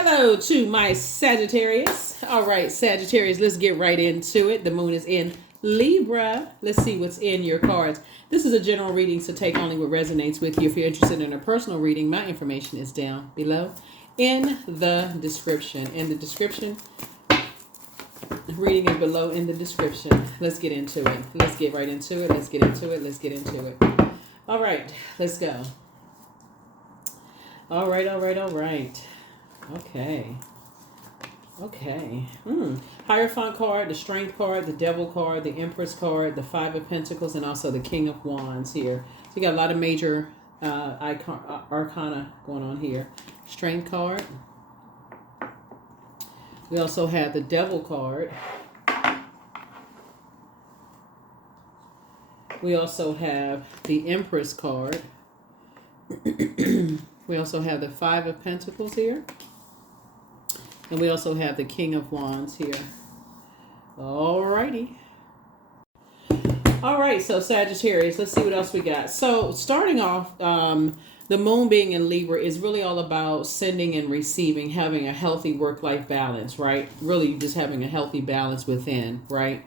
Hello to my Sagittarius. All right, Sagittarius, let's get right into it. The moon is in Libra. Let's see what's in your cards. This is a general reading, so take only what resonates with you. If you're interested in a personal reading, my information is down below in the description. The reading is below in the description. Let's get into it. Let's get right into it. Let's get into it. All right, let's go. All right. Okay. Hierophant card, the Strength card, the Devil card, the Empress card, the Five of Pentacles, and also the King of Wands here. So you got a lot of major arcana going on here. Strength card. We also have the Devil card. We also have the Empress card. We also have the Five of Pentacles here. And we also have the King of Wands here. Alrighty. Alright, so Sagittarius, let's see what else we got. So starting off, the moon being in Libra is really all about sending and receiving, having a healthy work-life balance, right? Really just having a healthy balance within, right?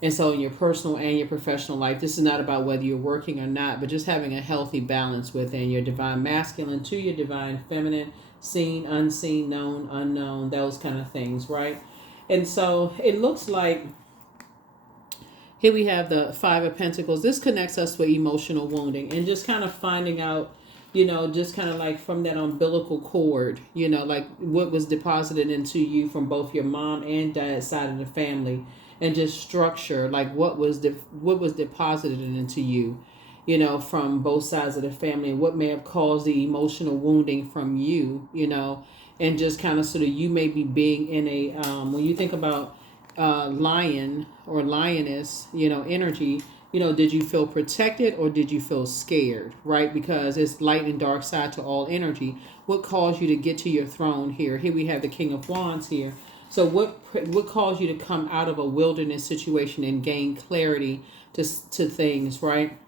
And so in your personal and your professional life, this is not about whether you're working or not, but just having a healthy balance within your divine masculine to your divine feminine, seen, unseen, known, unknown, those kind of things, right? And so it looks like here we have the Five of Pentacles. This connects us with emotional wounding and just kind of finding out, just kind of like from that umbilical cord, like what was deposited into you from both your mom and dad's side of the family. And just structure, like what was deposited into you, from both sides of the family, and what may have caused the emotional wounding from you, and just kind of sort of you may be being in a when you think about lion or lioness, energy, did you feel protected or did you feel scared, right? Because it's light and dark side to all energy. What caused you to get to your throne here? Here we have the King of Wands here. So what caused you to come out of a wilderness situation and gain clarity to things, right?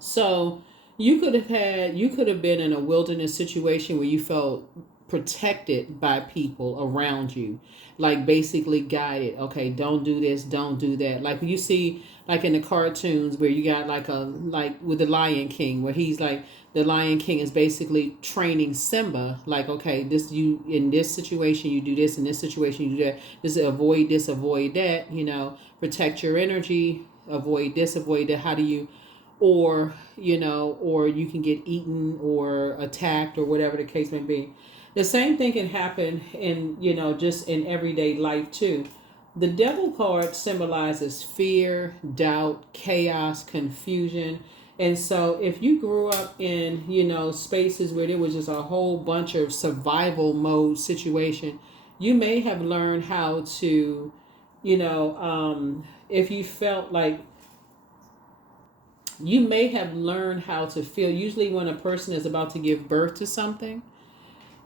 So you could have been in a wilderness situation where you felt protected by people around you, like basically guided. Okay, don't do this, don't do that. Like you see, like in the cartoons where you got like with the Lion King, where he's like, the Lion King is basically training Simba, like, okay, in this situation you do this, in this situation you do that. This avoid this, avoid that. Protect your energy, avoid this, avoid that. How do you, or you can get eaten or attacked or whatever the case may be. The same thing can happen in just in everyday life too. The Devil card symbolizes fear, doubt, chaos, confusion. And so if you grew up in, spaces where there was just a whole bunch of survival mode situation, you may have learned how to, if you felt like, you may have learned how to feel. Usually when a person is about to give birth to something,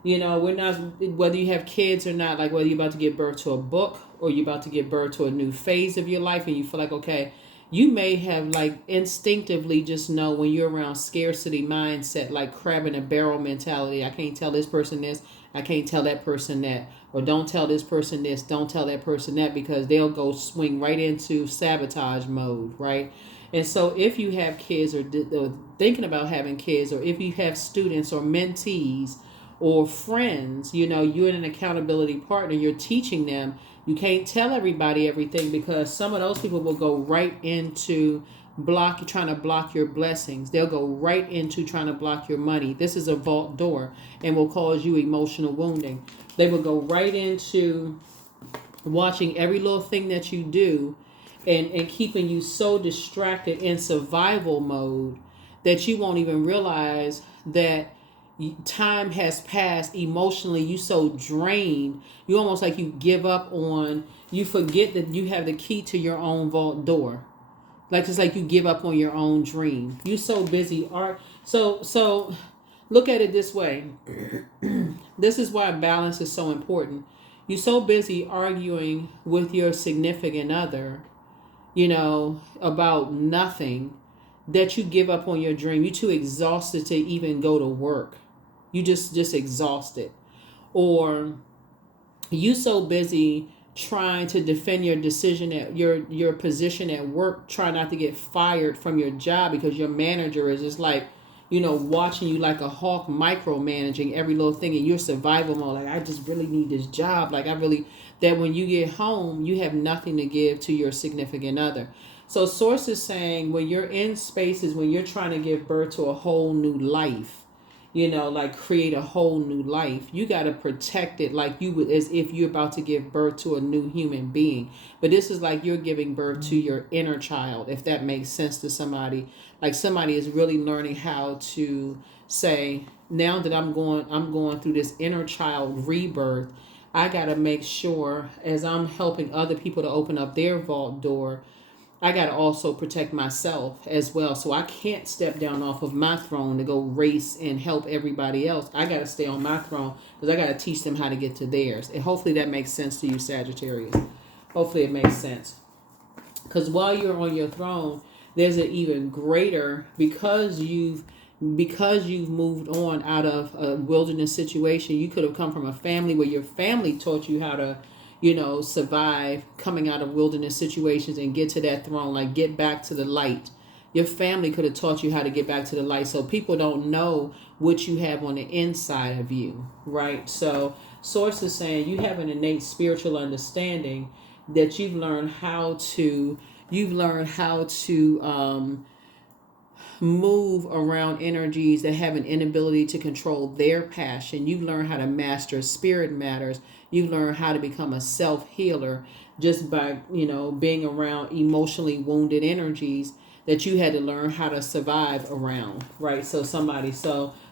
we're not, whether you have kids or not, like whether you're about to give birth to a book or you're about to give birth to a new phase of your life and you feel like, okay, you may have like instinctively just know when you're around scarcity mindset, like crab in a barrel mentality. I can't tell this person this. I can't tell that person that. Or don't tell this person this. Don't tell that person that, because they'll go swing right into sabotage mode, right? And so if you have kids or thinking about having kids, or if you have students or mentees or friends, you're an accountability partner, you're teaching them. You can't tell everybody everything, because some of those people will go right into trying to block your blessings. They'll go right into trying to block your money. This is a vault door and will cause you emotional wounding. They will go right into watching every little thing that you do and keeping you so distracted in survival mode that you won't even realize that time has passed emotionally. You so drained, you almost like you give up on, you forget that you have the key to your own vault door. Like it's like you give up on your own dream. You so busy so look at it this way. This is why balance is so important. You're so busy arguing with your significant other, about nothing, that you give up on your dream. You're too exhausted to even go to work. You just exhausted. or you so busy trying to defend your decision at your position at work, try not to get fired from your job because your manager is just like, watching you like a hawk, micromanaging every little thing in your survival mode. Like, I just really need this job. Like, that when you get home, you have nothing to give to your significant other. So source is saying when you're in spaces, when you're trying to give birth to a whole new life, like create a whole new life, you got to protect it like you would, as if you're about to give birth to a new human being. But this is like you're giving birth to your inner child, if that makes sense to somebody. Like somebody is really learning how to say, now that I'm going through this inner child rebirth, I got to make sure, as I'm helping other people to open up their vault door, I got to also protect myself as well. So I can't step down off of my throne to go race and help everybody else. I got to stay on my throne because I got to teach them how to get to theirs. And hopefully that makes sense to you, Sagittarius. Hopefully it makes sense. Because while you're on your throne, there's an even greater, because you've moved on out of a wilderness situation. You could have come from a family where your family taught you how to survive coming out of wilderness situations and get to that throne, like get back to the light. Your family could have taught you how to get back to the light. So people don't know what you have on the inside of you, right? So source is saying you have an innate spiritual understanding that you've learned how to move around energies that have an inability to control their passion. You've learned how to master spirit matters. You've learned how to become a self-healer just by, being around emotionally wounded energies that you had to learn how to survive around, right? So somebody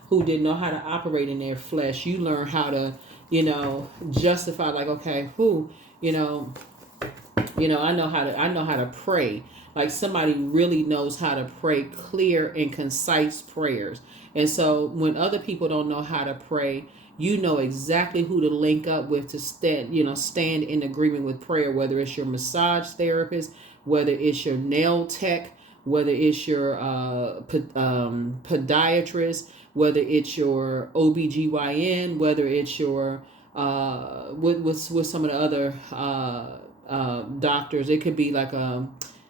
who didn't know how to operate in their flesh, you learn how to, justify, like, okay, I know how to pray. Like somebody really knows how to pray clear and concise prayers. And so when other people don't know how to pray, you know exactly who to link up with to stand in agreement with prayer, whether it's your massage therapist, whether it's your nail tech, whether it's your podiatrist, whether it's your OBGYN, whether it's your with some of the other doctors. It could be like a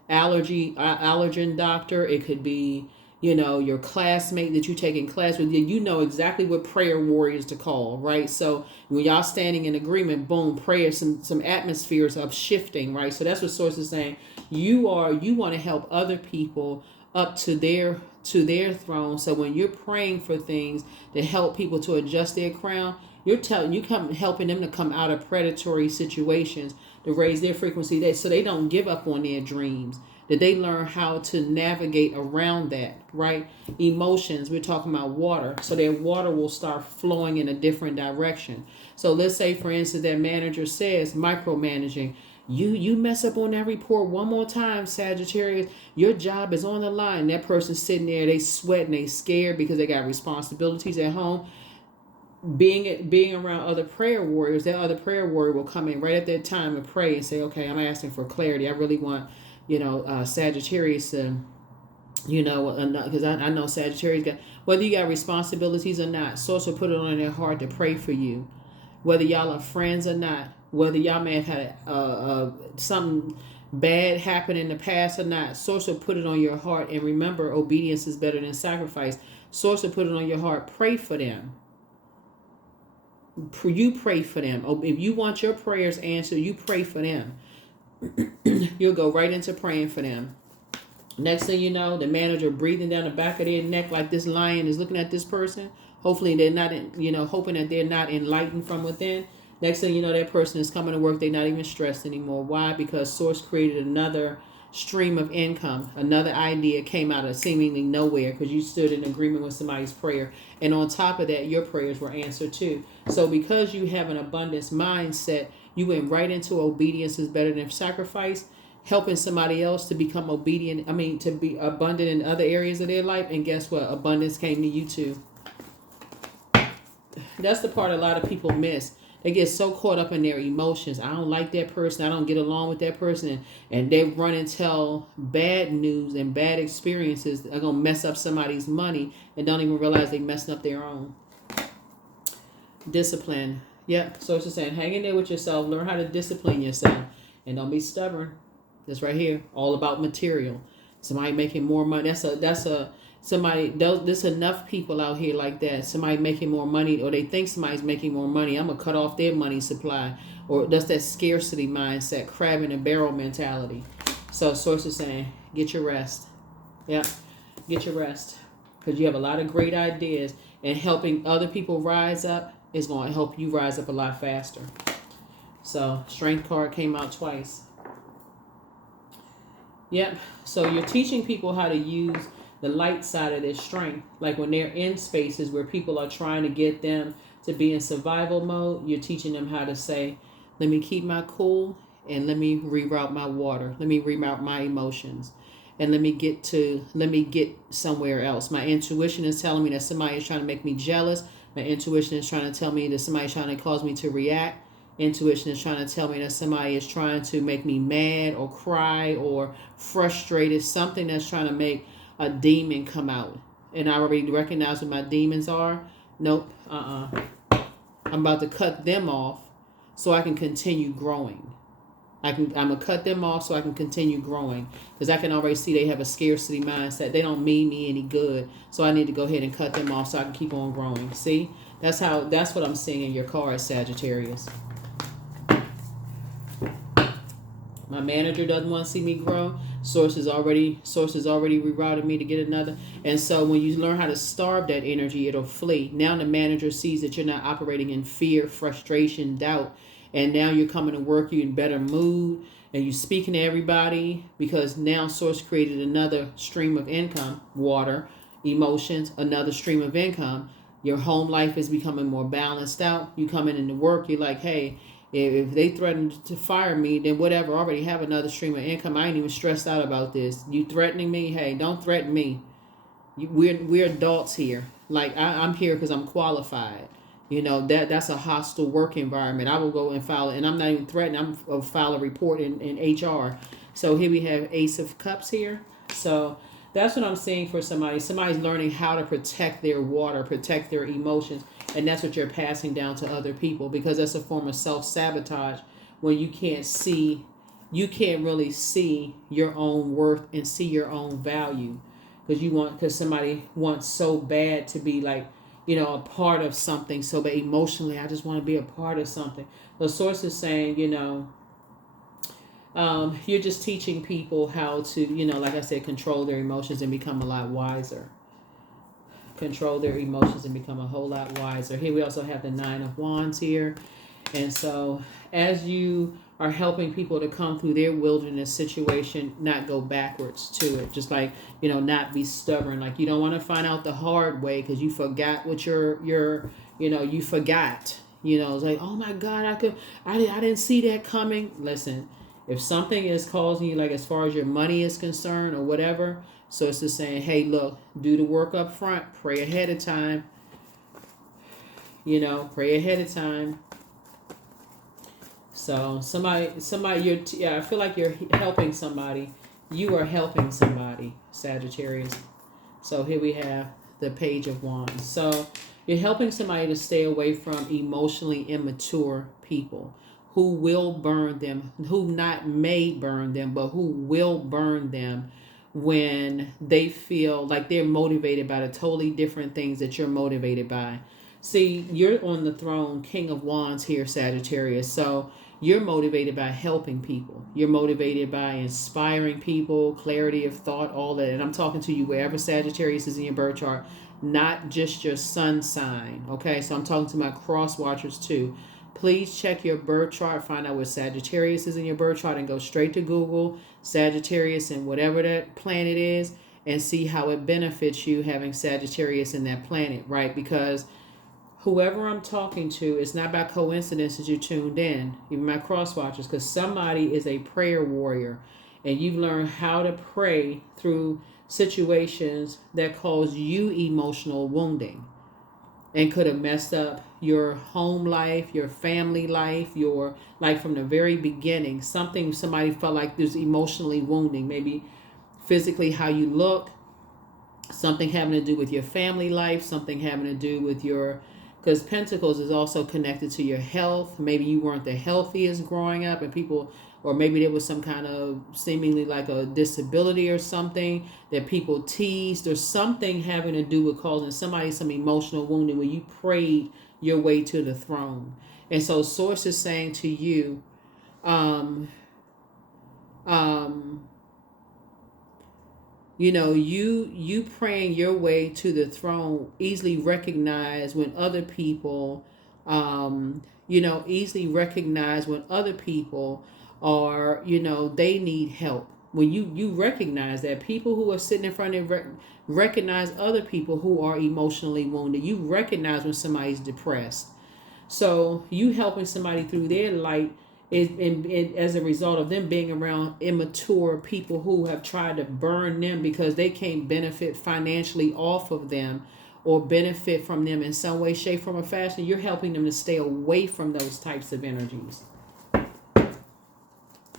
allergen doctor. It could be your classmate that you take in class with. You know exactly what prayer warriors to call, right? So when y'all standing in agreement, boom, prayer, some atmospheres up shifting, right? So that's what source is saying. You want to help other people up to their throne. So when you're praying for things to help people to adjust their crown, helping them to come out of predatory situations, to raise their frequency, so they don't give up on their dreams, that they learn how to navigate around that, right? Emotions, we're talking about water, so their water will start flowing in a different direction. So let's say, for instance, that manager says, micromanaging, you mess up on that report one more time, Sagittarius, your job is on the line. That person's sitting there, they sweating, they scared because they got responsibilities at home. Being around other prayer warriors, that other prayer warrior will come in right at that time and pray and say, okay, I'm asking for clarity. I really want, Sagittarius to, because I know Sagittarius got, whether you got responsibilities or not, source will put it on their heart to pray for you. Whether y'all are friends or not, whether y'all may have had something bad happen in the past or not, source will put it on your heart. And remember, obedience is better than sacrifice. Source will put it on your heart. Pray for them. You pray for them. If you want your prayers answered, you pray for them. You'll go right into praying for them. Next thing you know, the manager breathing down the back of their neck like this lion is looking at this person. Hopefully they're not, hoping that they're not enlightened from within. Next thing you know, that person is coming to work. They're not even stressed anymore. Why? Because source created another stream of income. Another idea came out of seemingly nowhere because you stood in agreement with somebody's prayer. And on top of that, your prayers were answered too. So because you have an abundance mindset, you went right into obedience is better than sacrifice, helping somebody else to become obedient. To be abundant in other areas of their life. And guess what? Abundance came to you too. That's the part a lot of people miss. They get so caught up in their emotions. I don't like that person. I don't get along with that person. And they run and tell bad news and bad experiences are going to mess up somebody's money and don't even realize they messing up their own. Discipline. Yeah. So it's just saying, hang in there with yourself, learn how to discipline yourself, and don't be stubborn. That's right here, all about material. Somebody making more money. That's a somebody. There's enough people out here like that. Somebody making more money, or they think somebody's making more money. I'm gonna cut off their money supply, or that's that scarcity mindset, crab in a barrel mentality. So source is saying, get your rest. Yeah, get your rest, because you have a lot of great ideas, and helping other people rise up is going to help you rise up a lot faster. So strength card came out twice. Yep. So you're teaching people how to use the light side of their strength. Like when they're in spaces where people are trying to get them to be in survival mode, you're teaching them how to say, let me keep my cool and let me reroute my water. Let me reroute my emotions. And let me get somewhere else. My intuition is telling me that somebody is trying to make me jealous. My intuition is trying to tell me that somebody's trying to cause me to react. Intuition is trying to tell me that somebody is trying to make me mad or cry or frustrated. Something that's trying to make a demon come out. And I already recognize what my demons are. Nope. I'm about to cut them off so I can continue growing. I'm gonna cut them off so I can continue growing, because I can already see they have a scarcity mindset. They don't mean me any good, so I need to go ahead and cut them off so I can keep on growing. See, that's what I'm seeing in your card, Sagittarius. My manager doesn't want to see me grow. Source has already rerouted me to get another. And so when you learn how to starve that energy, it'll flee. Now the manager sees that you're not operating in fear, frustration, doubt. And now you're coming to work, you're in better mood, and you're speaking to everybody, because now Source created another stream of income, water, emotions, another stream of income. Your home life is becoming more balanced out. You coming into work, you're like, hey, if they threaten to fire me, then whatever, I already have another stream of income. I ain't even stressed out about this. You threatening me? Hey, don't threaten me. We're adults here. Like I'm here because I'm qualified. You know, that's a hostile work environment. I will go and file it, and I'm not even threatening. I'll file a report in HR. So here we have Ace of Cups here. So that's what I'm seeing for somebody. Somebody's learning how to protect their water, protect their emotions, and that's what you're passing down to other people, because that's a form of self-sabotage when you can't really see your own worth and see your own value, because somebody wants so bad to be like, a part of something. So, but emotionally, I just want to be a part of something. The source is saying, you're just teaching people how to, like I said, control their emotions and become a lot wiser. Control their emotions and become a whole lot wiser. Here we also have the Nine of Wands here. And so as you are helping people to come through their wilderness situation, not go backwards to it. Just like, not be stubborn. Like, you don't want to find out the hard way because you forgot what you forgot. It's like, oh my God, I didn't see that coming. Listen, if something is causing you, like as far as your money is concerned or whatever, so it's just saying, hey, look, do the work up front, pray ahead of time. Pray ahead of time. So somebody, I feel like you're helping somebody. You are helping somebody, Sagittarius. So here we have the Page of Wands. So you're helping somebody to stay away from emotionally immature people who will burn them, who not may burn them, but who will burn them when they feel like they're motivated by the totally different things that you're motivated by. See, you're on the throne, King of Wands here, Sagittarius. So you're motivated by helping people. You're motivated by inspiring people, clarity of thought, all that. And I'm talking to you wherever Sagittarius is in your birth chart, not just your sun sign. Okay, so I'm talking to my cross watchers too. Please check your birth chart, find out what Sagittarius is in your birth chart, and go straight to Google Sagittarius and whatever that planet is, and see how it benefits you having Sagittarius in that planet, right? Because whoever I'm talking to, it's not by coincidence that you tuned in, even my cross watchers, because somebody is a prayer warrior, and you've learned how to pray through situations that cause you emotional wounding and could have messed up your home life, your family life, your, like from the very beginning, somebody felt like there's emotionally wounding, maybe physically how you look, something having to do with your family life, something having to do with your, because Pentacles is also connected to your health. Maybe you weren't the healthiest growing up, and people, or maybe there was some kind of seemingly like a disability or something that people teased, or something having to do with causing somebody some emotional wounding when you prayed your way to the throne. And so Source is saying to you, you know, you praying your way to the throne easily recognize when other people, easily recognize when other people are, they need help. When you recognize that people who are sitting in front of you recognize other people who are emotionally wounded. You recognize when somebody's depressed. So you helping somebody through their light is as a result of them being around immature people who have tried to burn them because they can't benefit financially off of them or benefit from them in some way, shape, form, or fashion. You're helping them to stay away from those types of energies.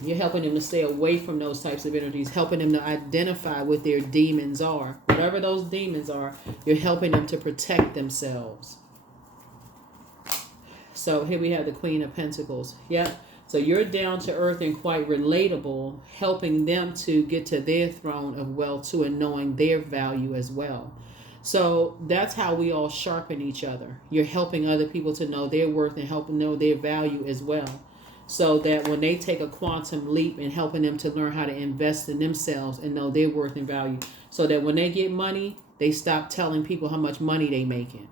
You're helping them to stay away from those types of energies, helping them to identify what their demons are. Whatever those demons are, you're helping them to protect themselves. So here we have the Queen of Pentacles. Yep. So you're down to earth and quite relatable, helping them to get to their throne of wealth too, and knowing their value as well. So that's how we all sharpen each other. You're helping other people to know their worth and help them know their value as well. So that when they take a quantum leap and helping them to learn how to invest in themselves and know their worth and value. So that when they get money, they stop telling people how much money they making.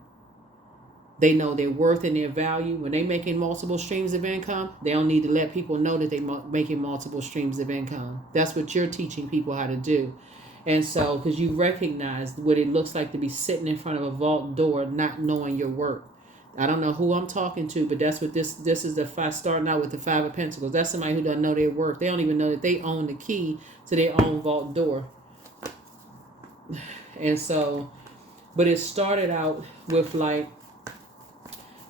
They know their worth and their value. When they're making multiple streams of income, they don't need to let people know that they're making multiple streams of income. That's what you're teaching people how to do. And so, because you recognize what it looks like to be sitting in front of a vault door, not knowing your worth. I don't know who I'm talking to, but that's what this is the five, starting out with the Five of Pentacles. That's somebody who doesn't know their worth. They don't even know that they own the key to their own vault door. And so, but it started out with like,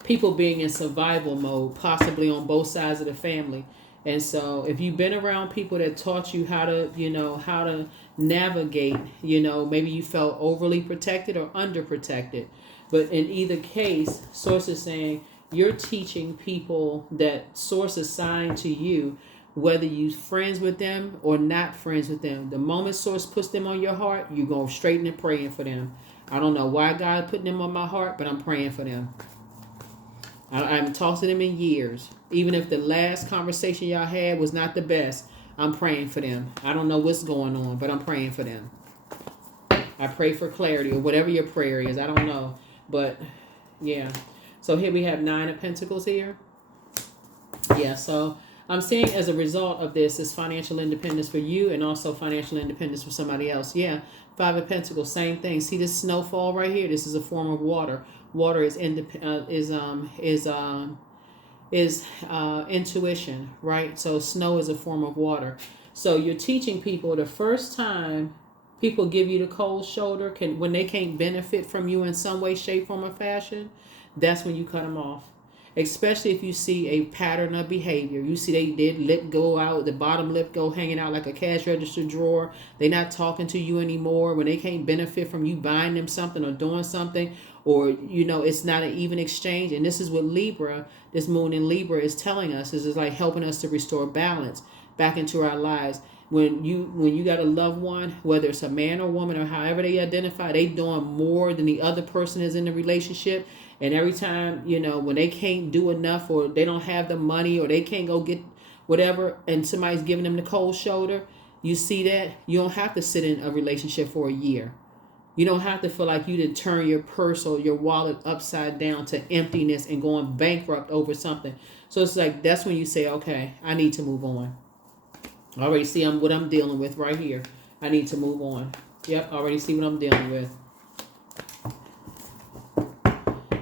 people being in survival mode, possibly on both sides of the family. And so if you've been around people that taught you how to navigate, maybe you felt overly protected or underprotected. But in either case, Source is saying you're teaching people that Source assigned to you, whether you're friends with them or not friends with them. The moment Source puts them on your heart, you go straight into praying for them. I don't know why God put them on my heart, but I'm praying for them. I haven't talked to them in years. Even if the last conversation y'all had was not the best, I'm praying for them. I don't know what's going on, but I'm praying for them. I pray for clarity or whatever your prayer is. I don't know. But, yeah. So here we have 9 of Pentacles here. Yeah, so I'm seeing as a result of this is financial independence for you and also financial independence for somebody else. Yeah, 5 of Pentacles, same thing. See this snowfall right here? This is a form of water. Water is intuition, right? So snow is a form of water. So you're teaching people the first time people give you the cold shoulder, when they can't benefit from you in some way, shape, form, or fashion, that's when you cut them off. Especially if you see a pattern of behavior. You see their lip go out, the bottom lip go hanging out like a cash register drawer. They're not talking to you anymore. When they can't benefit from you buying them something or doing something, or, it's not an even exchange. And this is what Libra, this moon in Libra is telling us. This is like helping us to restore balance back into our lives. When you got a loved one, whether it's a man or woman or however they identify, they doing more than the other person is in the relationship. And every time, when they can't do enough or they don't have the money or they can't go get whatever and somebody's giving them the cold shoulder, you see that? You don't have to sit in a relationship for a year. You don't have to feel like you did turn your purse or your wallet upside down to emptiness and going bankrupt over something. So it's like, that's when you say, okay, I need to move on. I already see what I'm dealing with right here. I need to move on. Yep, I already see what I'm dealing with.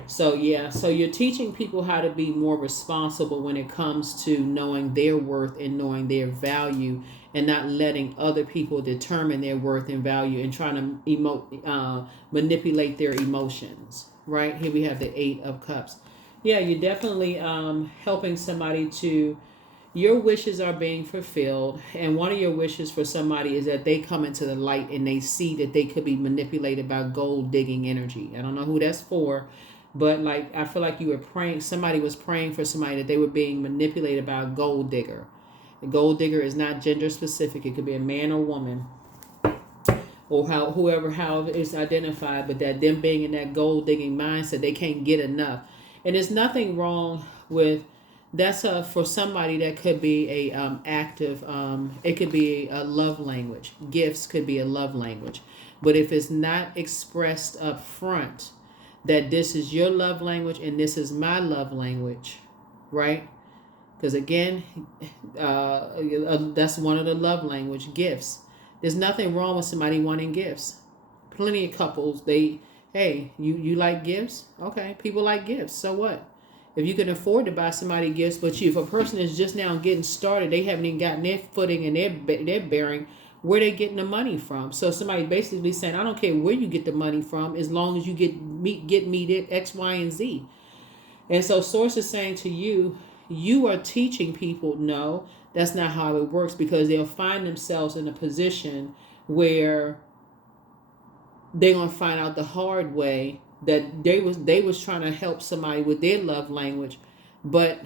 So, yeah, so you're teaching people how to be more responsible when it comes to knowing their worth and knowing their value and not letting other people determine their worth and value and trying to manipulate their emotions, right? Here we have the 8 of Cups. Yeah, you're definitely helping somebody to, your wishes are being fulfilled. And one of your wishes for somebody is that they come into the light and they see that they could be manipulated by gold digging energy. I don't know who that's for. But like, I feel like you were praying, somebody was praying for somebody that they were being manipulated by a gold digger. A gold digger is not gender specific. It could be a man or woman, or how it's identified, but that them being in that gold digging mindset, they can't get enough. And there's nothing wrong with that's for somebody that could be a active. It could be a love language. Gifts could be a love language, but if it's not expressed up front that this is your love language and this is my love language, right? Because again, that's one of the love language, gifts. There's nothing wrong with somebody wanting gifts. Plenty of couples, hey, you like gifts? Okay, people like gifts. So what? If you can afford to buy somebody gifts, but if a person is just now getting started, they haven't even gotten their footing and their bearing, where they getting the money from? So somebody basically saying, I don't care where you get the money from, as long as you get me X, Y, and Z. And so Source is saying to you, you are teaching people, no, that's not how it works, because they'll find themselves in a position where they're going to find out the hard way that they was trying to help somebody with their love language, but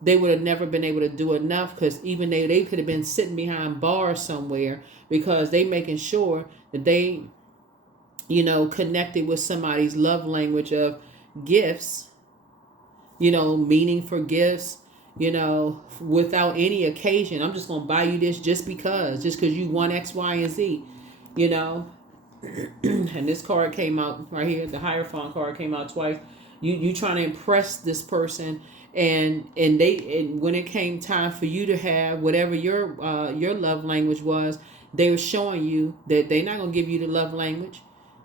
they would have never been able to do enough, because even they could have been sitting behind bars somewhere, because they making sure that they, connected with somebody's love language of gifts, meaning for gifts, without any occasion. I'm just going to buy you this just because you want X, Y, and Z, and this card came out right here. The Hierophant card came out twice. You trying to impress this person, and when it came time for you to have whatever your love language was, they were showing you that they're not going to give you the love language.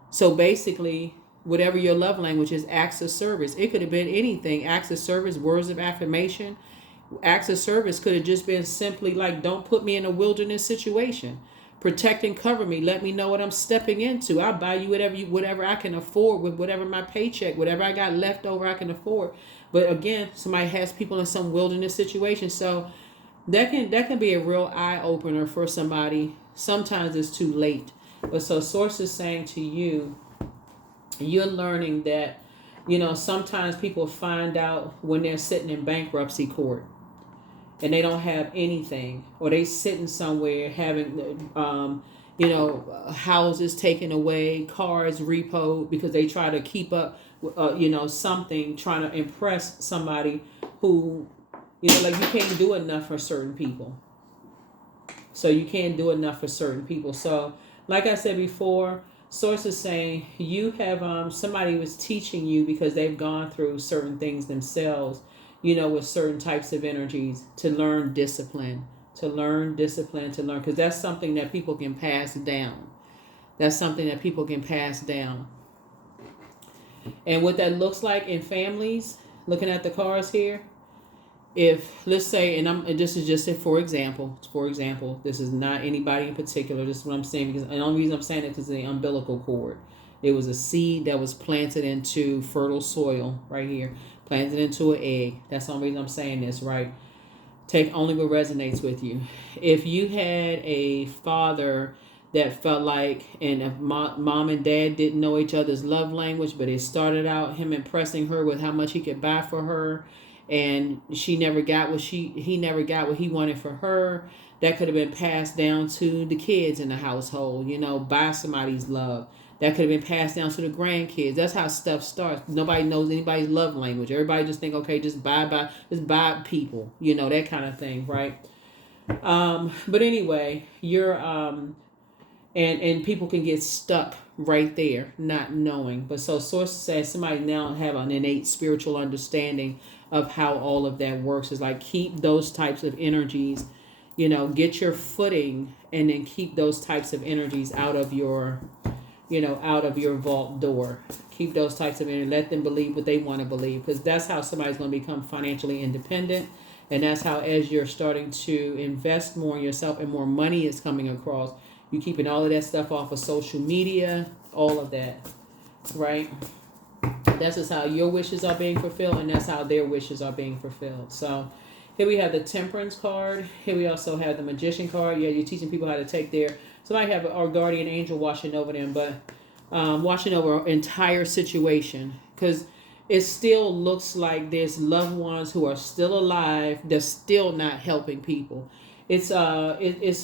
So basically, whatever your love language is, acts of service. It could have been anything. Acts of service, words of affirmation. Acts of service could have just been simply like, don't put me in a wilderness situation. Protect and cover me. Let me know what I'm stepping into. I'll buy you whatever I can afford with whatever my paycheck, whatever I got left over I can afford. But again, somebody has people in some wilderness situation. So that can be a real eye opener for somebody. Sometimes it's too late. But so Source is saying to you, you're learning that, sometimes people find out when they're sitting in bankruptcy court and they don't have anything, or they sitting somewhere having, houses taken away, cars repoed, because they try to keep up, something, trying to impress somebody who, like, you can't do enough for certain people. So you can't do enough for certain people. So like I said before, Source is saying you have somebody was teaching you, because they've gone through certain things themselves, with certain types of energies, to learn discipline, because that's something that people can pass down. And what that looks like in families, looking at the cards here, if, let's say, and this is just for example, this is not anybody in particular, this is what I'm saying, because the only reason I'm saying it is the umbilical cord. It was a seed that was planted into fertile soil right here, planted into an egg. That's the only reason I'm saying this, right? Take only what resonates with you. If you had a father that felt like, and if mom and dad didn't know each other's love language, but it started out him impressing her with how much he could buy for her, and he never got what he wanted for her, that could have been passed down to the kids in the household, by somebody's love. That could have been passed down to the grandkids. That's how stuff starts. Nobody knows anybody's love language. Everybody just think, okay, just buy people, that kind of thing, right? But anyway, you're and people can get stuck right there, not knowing. But so Source says somebody now have an innate spiritual understanding of how all of that works. Is like, keep those types of energies, get your footing, and then keep those types of energies out of your vault door. Keep those types of energy. Let them believe what they want to believe, because that's how somebody's going to become financially independent. And that's how, as you're starting to invest more in yourself and more money is coming across, you keeping all of that stuff off of social media, all of that, right? That's just how your wishes are being fulfilled, and that's how their wishes are being fulfilled. So here we have the Temperance card. Here we also have the Magician card. Yeah, you're teaching people how to take somebody have our guardian angel watching over them, but watching over an entire situation. Because it still looks like there's loved ones who are still alive that's still not helping people. It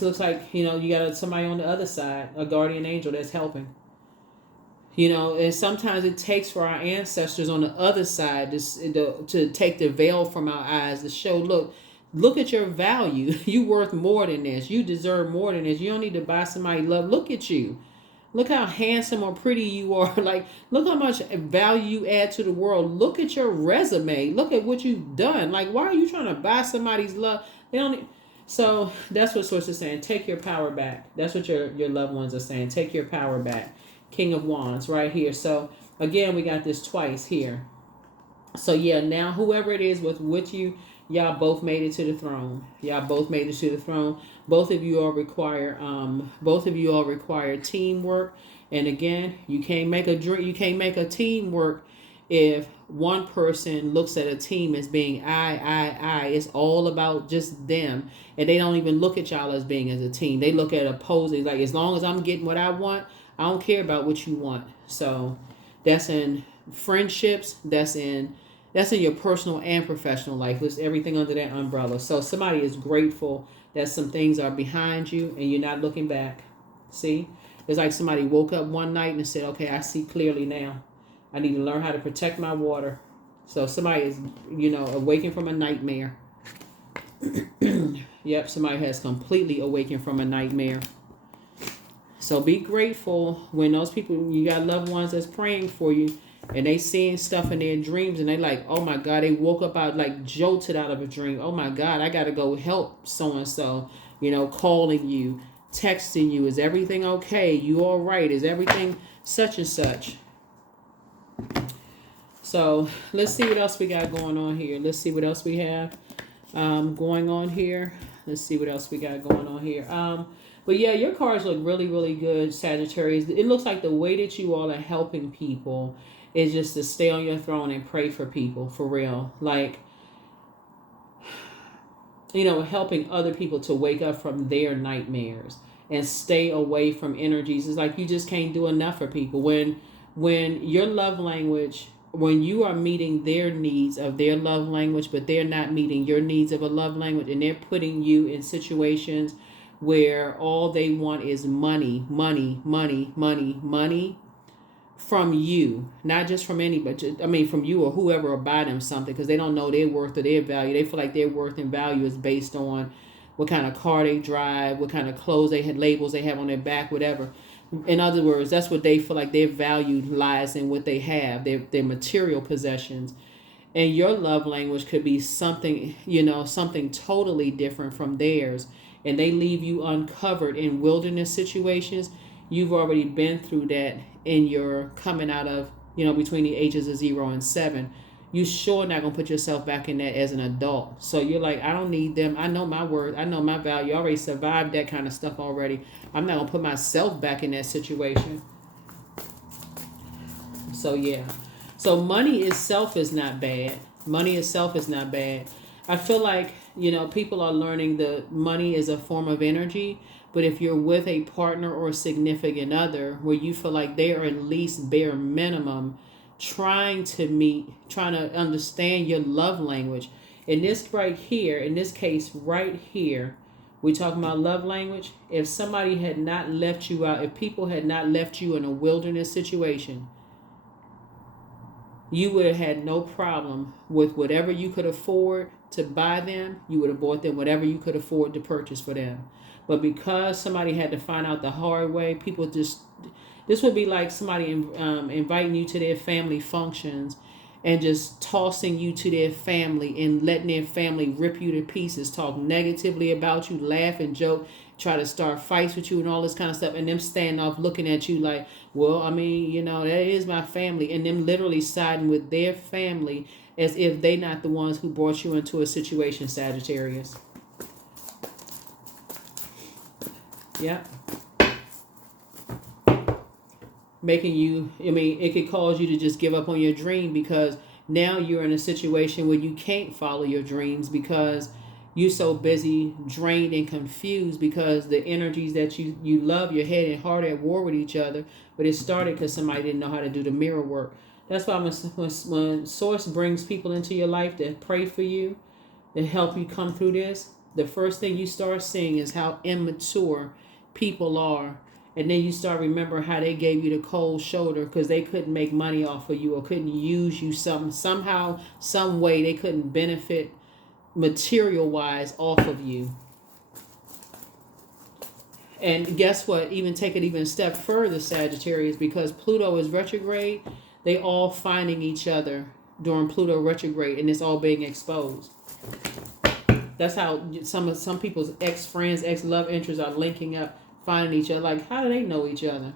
looks like, you got somebody on the other side, a guardian angel that's helping. And sometimes it takes for our ancestors on the other side to take the veil from our eyes to show, look at your value. You worth more than this. You deserve more than this. You don't need to buy somebody love. Look at you. Look how handsome or pretty you are. Like, look how much value you add to the world. Look at your resume. Look at what you've done. Like, why are you trying to buy somebody's love? They don't. So that's what Source is saying. Take your power back. That's what your loved ones are saying. Take your power back. King of Wands right here. So again, we got this twice here. So yeah, now whoever it is with you, y'all both made it to the throne. Y'all both made it to the throne. Both of you all require teamwork. And again, you can't make a teamwork if one person looks at a team as being I. It's all about just them. And they don't even look at y'all as being as a team. They look at opposing, like, as long as I'm getting what I want, I don't care about what you want. So that's in friendships. That's in your personal and professional life. It's everything under that umbrella. So somebody is grateful that some things are behind you and you're not looking back. See? It's like somebody woke up one night and said, okay, I see clearly now. I need to learn how to protect my water. So somebody is, awakened from a nightmare. Yep, somebody has completely awakened from a nightmare. So be grateful when those people, you got loved ones that's praying for you and they seeing stuff in their dreams and they like, oh my God, they woke up out, like jolted out of a dream. Oh my God, I got to go help so-and-so, calling you, texting you. Is everything okay? You all right? Is everything such and such? So let's see what else we got going on here. Let's see what else we have going on here. Let's see what else we got going on here. But yeah, your cards look really, really good, Sagittarius. It looks like the way that you all are helping people is just to stay on your throne and pray for people, for real. Like, helping other people to wake up from their nightmares and stay away from energies. It's like you just can't do enough for people. When your love language, when you are meeting their needs of their love language, but they're not meeting your needs of a love language, and they're putting you in situations where all they want is money from you, not just from anybody. From you or whoever will buy them something, because they don't know their worth or their value. They feel like their worth and value is based on what kind of car they drive, what kind of clothes they had, labels they have on their back, whatever. In other words, that's what they feel like their value lies in, what they have, their material possessions. And your love language could be something, something totally different from theirs. And they leave you uncovered in wilderness situations. You've already been through that in your coming out of, between the ages of 0 and 7. You sure not going to put yourself back in that as an adult. So you're like, I don't need them. I know my worth. I know my value. I already survived that kind of stuff already. I'm not going to put myself back in that situation. So yeah. So money itself is not bad. Money itself is not bad. I feel like, people are learning that money is a form of energy. But if you're with a partner or a significant other where you feel like they are at least bare minimum trying to understand your love language. In this case right here, we talking about love language. If somebody had not left you out, if people had not left you in a wilderness situation, you would have had no problem with whatever you could afford to buy them. You would have bought them whatever you could afford to purchase for them. But because somebody had to find out the hard way, people just, this would be like somebody inviting you to their family functions and just tossing you to their family and letting their family rip you to pieces, talk negatively about you, laugh and joke, try to start fights with you and all this kind of stuff, and them standing off looking at you like, well, that is my family, and them literally siding with their family as if they not the ones who brought you into a situation, Sagittarius. Yeah. Making you, it could cause you to just give up on your dream because now you're in a situation where you can't follow your dreams because you're so busy, drained, and confused because the energies that you love, your head and heart at war with each other. But it started because somebody didn't know how to do the mirror work. That's why when Source brings people into your life that pray for you, that help you come through this, the first thing you start seeing is how immature people are. And then you start remembering how they gave you the cold shoulder because they couldn't make money off of you or couldn't use you somehow, some way they couldn't benefit material wise off of you. And guess what? Even take it even a step further, Sagittarius, because Pluto is retrograde, they all finding each other during Pluto retrograde, and it's all being exposed. That's how some people's ex-friends, ex-love interests are linking up, finding each other. Like, how do they know each other?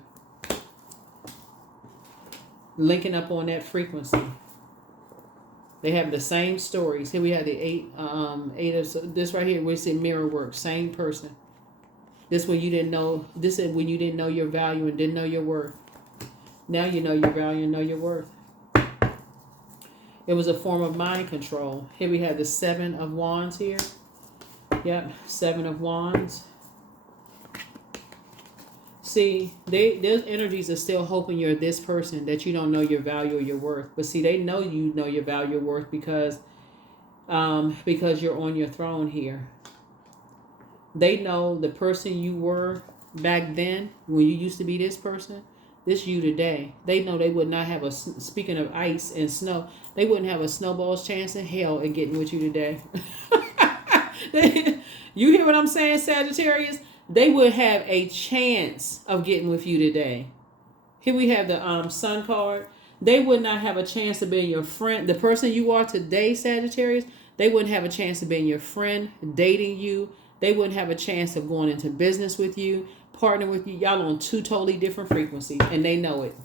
Linking up on that frequency. They have the same stories. Here we have the eight of this right here. We see mirror work, same person. This when you didn't know. This is when you didn't know your value and didn't know your worth. Now you know your value and know your worth. It was a form of mind control. Here we have the 7 of Wands here. Yep, 7 of Wands. See, their energies are still hoping you're this person, that you don't know your value or your worth. But see, they know you know your value or worth because you're on your throne here. They know the person you were back then when you used to be this person. This you today. They know they would not have a, speaking of ice and snow, they wouldn't have a snowball's chance in hell in getting with you today. You hear what I'm saying, Sagittarius? They would have a chance of getting with you today. Here we have the Sun card. They would not have a chance of being your friend. The person you are today, Sagittarius, they wouldn't have a chance of being your friend, dating you. They wouldn't have a chance of going into business with you, partner with you. Y'all on 2 totally different frequencies, and they know it.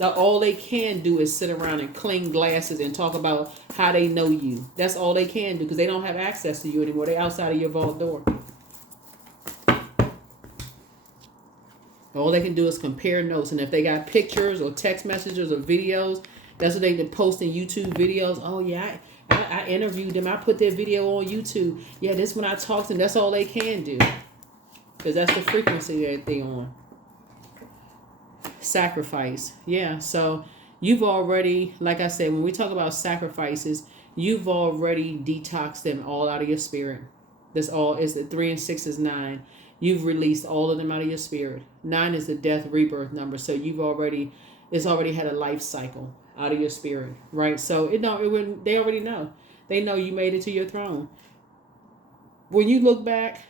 Now, all they can do is sit around and cling glasses and talk about how they know you. That's all they can do because they don't have access to you anymore. They're outside of your vault door. All they can do is compare notes, and if they got pictures or text messages or videos, that's what they can post in YouTube videos. Oh yeah, I interviewed them. I put their video on YouTube. Yeah, this when I talked to them. That's all they can do. Because that's the frequency that they're on. Sacrifice. Yeah, so you've already, like I said, when we talk about sacrifices, you've already detoxed them all out of your spirit. That's all. Is the 3 and 6 is 9. You've released all of them out of your spirit. 9 is the death rebirth number. So it's already had a life cycle out of your spirit, right? So they already know. They know you made it to your throne. When you look back,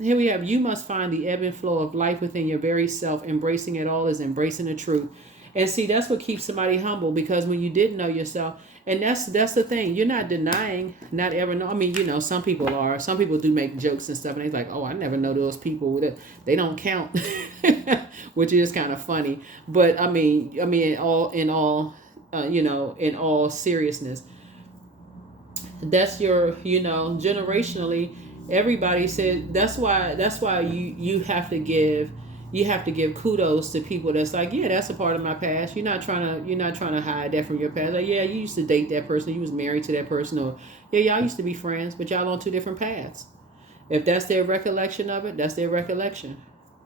here we have, you must find the ebb and flow of life within your very self. Embracing it all is embracing the truth. And see, that's what keeps somebody humble, because when you didn't know yourself, and that's the thing, you're not denying, not ever know. I mean, some people are. Some people do make jokes and stuff, and they're like, oh, I never know those people. They don't count, which is kind of funny. But I mean, in all seriousness, that's your, generationally, everybody said that's why you have to give kudos to people that's like, yeah, that's a part of my past. You're not trying to hide that from your past. Like, yeah, you used to date that person, you was married to that person, or yeah, y'all used to be friends, but y'all on 2 different paths. If that's their recollection of it, that's their recollection.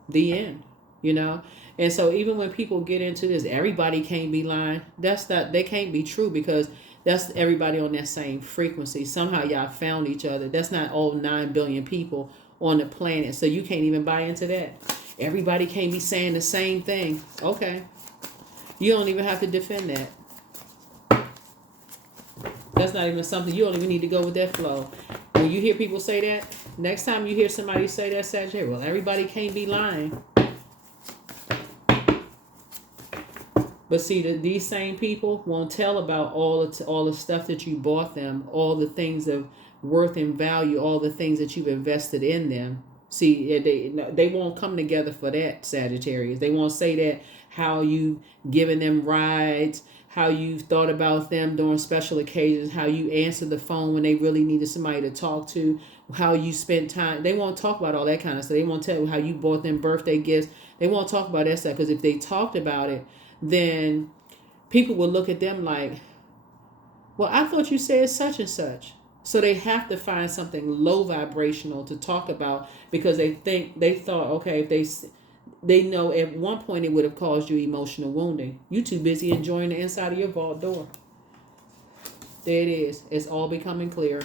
The end. And so even when people get into this, everybody can't be lying. They can't be true, because that's everybody on that same frequency. Somehow y'all found each other. That's not all 9 billion people on the planet. So you can't even buy into that. Everybody can't be saying the same thing. Okay. You don't even have to defend that. That's not even something. You don't even need to go with that flow. When you hear people say that, next time you hear somebody say that, Sagittarius, well, everybody can't be lying. But see, these same people won't tell about all the stuff that you bought them, all the things of worth and value, all the things that you've invested in them. See, they won't come together for that, Sagittarius. They won't say that, how you given them rides, how you thought about them during special occasions, how you answered the phone when they really needed somebody to talk to, how you spent time. They won't talk about all that kind of stuff. They won't tell you how you bought them birthday gifts. They won't talk about that stuff, because if they talked about it, then people will look at them like, well, I thought you said such and such. So they have to find something low vibrational to talk about, because they thought, okay, if They know at one point it would have caused you emotional wounding. You too busy enjoying the inside of your vault door. There it is. It's all becoming clear.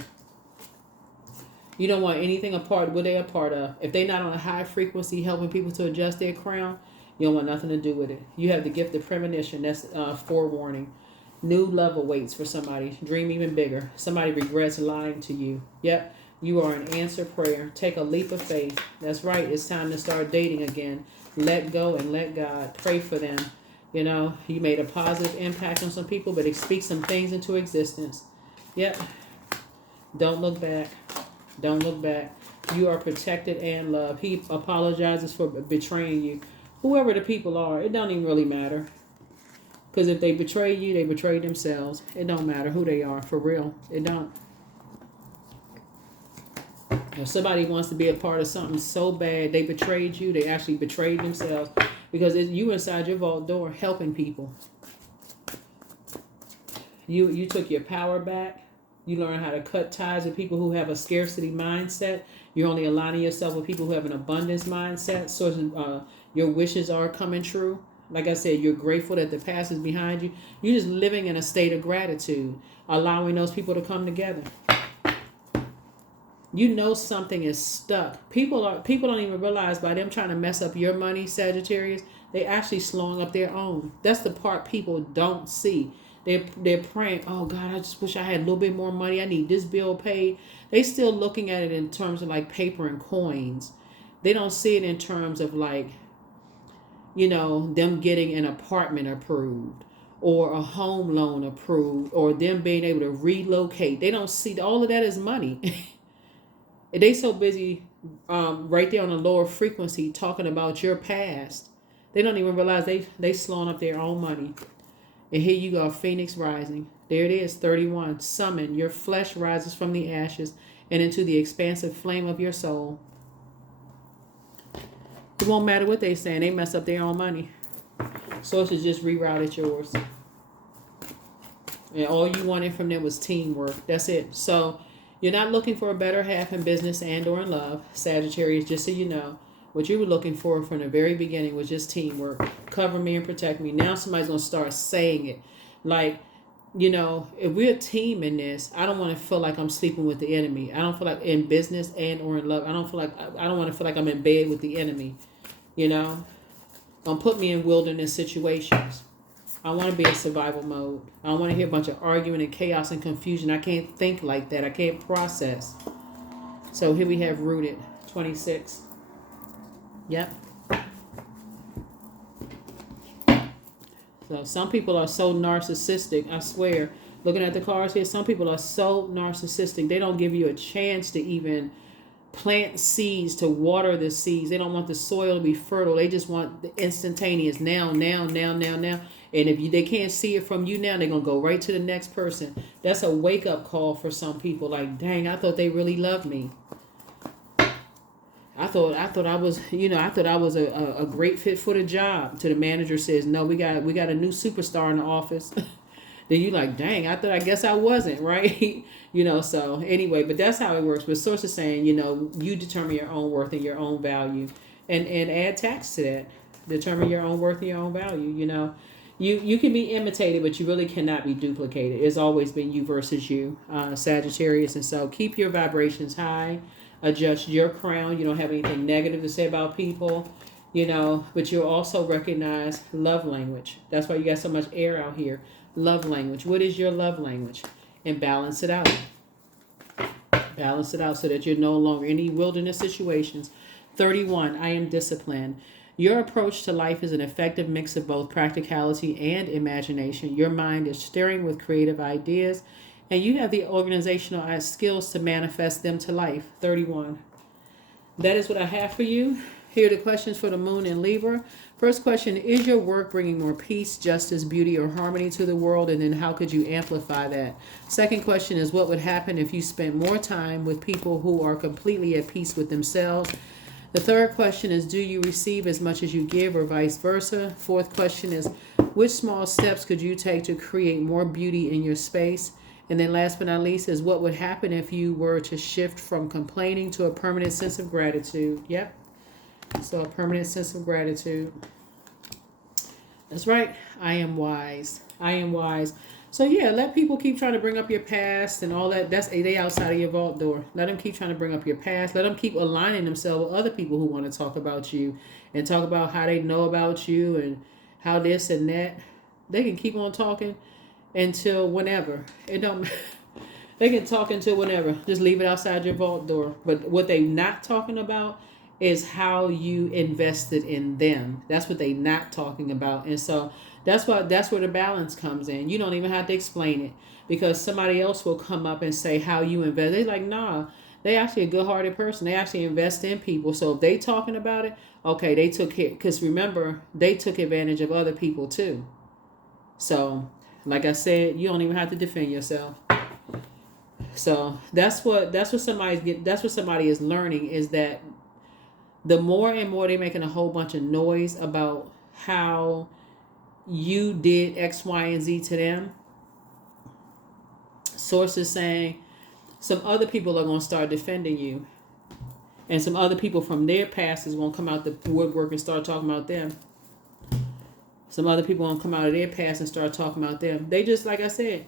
You don't want anything apart what they're a part of. If they're not on a high frequency helping people to adjust their crown, you don't want nothing to do with it. You have the gift of premonition. That's forewarning. New love awaits for somebody. Dream even bigger. Somebody regrets lying to you. Yep. You are an answered prayer. Take a leap of faith. That's right. It's time to start dating again. Let go and let God. Pray for them. You know, you made a positive impact on some people, but speak some things into existence. Yep. Don't look back. Don't look back. You are protected and loved. He apologizes for betraying you. Whoever the people are, it don't even really matter. Because if they betray you, they betray themselves. It don't matter who they are, for real. It don't. If somebody wants to be a part of something so bad, they betrayed you, they actually betrayed themselves. Because it's you inside your vault door helping people. You took your power back. You learn how to cut ties with people who have a scarcity mindset. You're only aligning yourself with people who have an abundance mindset. So your wishes are coming true. Like I said, you're grateful that the past is behind you. You're just living in a state of gratitude, allowing those people to come together. You know something is stuck. People don't even realize by them trying to mess up your money, Sagittarius, they actually slowing up their own. That's the part people don't see. They're praying, oh God, I just wish I had a little bit more money. I need this bill paid. They still looking at it in terms of like paper and coins. They don't see it in terms of like, you know, them getting an apartment approved or a home loan approved or them being able to relocate. They don't see all of that as money. They so busy right there on a lower frequency talking about your past. They don't even realize they slowing up their own money. And here you go, Phoenix rising. There it is, 31. Summon. Your flesh rises from the ashes and into the expansive flame of your soul. It won't matter what they saying. They mess up their own money. Sources just rerouted yours. And all you wanted from them was teamwork. That's it. So you're not looking for a better half in business and or in love, Sagittarius, just so you know. What you were looking for from the very beginning was just teamwork. Cover me and protect me. Now somebody's going to start saying it. Like, you know, if we're a team in this, I don't want to feel like I'm sleeping with the enemy. I don't feel like in business and or in love. I don't want to feel like I'm in bed with the enemy. You know, don't put me in wilderness situations. I want to be in survival mode. I don't want to hear a bunch of arguing and chaos and confusion. I can't think like that. I can't process. So here we have rooted 26. Yep. So some people are so narcissistic, I swear. Looking at the cards here, some people are so narcissistic. They don't give you a chance to even plant seeds, to water the seeds. They don't want the soil to be fertile. They just want the instantaneous now. And if they can't see it from you now, they're going to go right to the next person. That's a wake-up call for some people. Like, dang, I thought they really loved me. I thought I was a great fit for the job. To the manager says, no, we got a new superstar in the office. Then you like, dang, I guess I wasn't, right? You know, so anyway, but that's how it works. But source is saying, you know, you determine your own worth and your own value and add tax to that. Determine your own worth and your own value, you know. You can be imitated, but you really cannot be duplicated. It's always been you versus you, Sagittarius. And so keep your vibrations high. Adjust your crown. You don't have anything negative to say about people, you know, but you'll also recognize love language. That's why you got so much air out here. Love language. What is your love language? And balance it out. Balance it out so that you're no longer in any wilderness situations. 31, I am disciplined. Your approach to life is an effective mix of both practicality and imagination. Your mind is stirring with creative ideas, and you have the organizational skills to manifest them to life. 31. That is what I have for you. Here are the questions for the moon in Libra. First question, is your work bringing more peace, justice, beauty, or harmony to the world? And then how could you amplify that? Second question is, what would happen if you spent more time with people who are completely at peace with themselves? The third question is, do you receive as much as you give or vice versa? Fourth question is, which small steps could you take to create more beauty in your space? And then last but not least is, what would happen if you were to shift from complaining to a permanent sense of gratitude? Yep. So a permanent sense of gratitude. That's right. I am wise. I am wise. So yeah, let people keep trying to bring up your past and all that. That's they outside of your vault door. Let them keep trying to bring up your past. Let them keep aligning themselves with other people who want to talk about you and talk about how they know about you and how this and that. They can keep on talking until whenever. It don't. They can talk until whenever. Just leave it outside your vault door. But what they not talking about is how you invested in them. That's what they not talking about. And so that's where the balance comes in. You don't even have to explain it because somebody else will come up and say how you invest. They're like, nah, they actually a good-hearted person. They actually invest in people. So if they talking about it, okay, they took care. Because remember, they took advantage of other people too. So, like I said, you don't even have to defend yourself. So that's what somebody is learning is that the more and more they're making a whole bunch of noise about how you did X, Y, and Z to them. Sources saying some other people are going to start defending you, and some other people from their past is going to come out the woodwork and start talking about them. Some other people going to come out of their past and start talking about them. They just, like I said,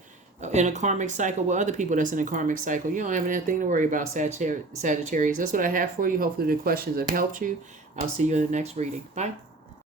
in a karmic cycle with other people that's in a karmic cycle. You don't have anything to worry about, Sagittarius. That's what I have for you. Hopefully the questions have helped you. I'll see you in the next reading. Bye.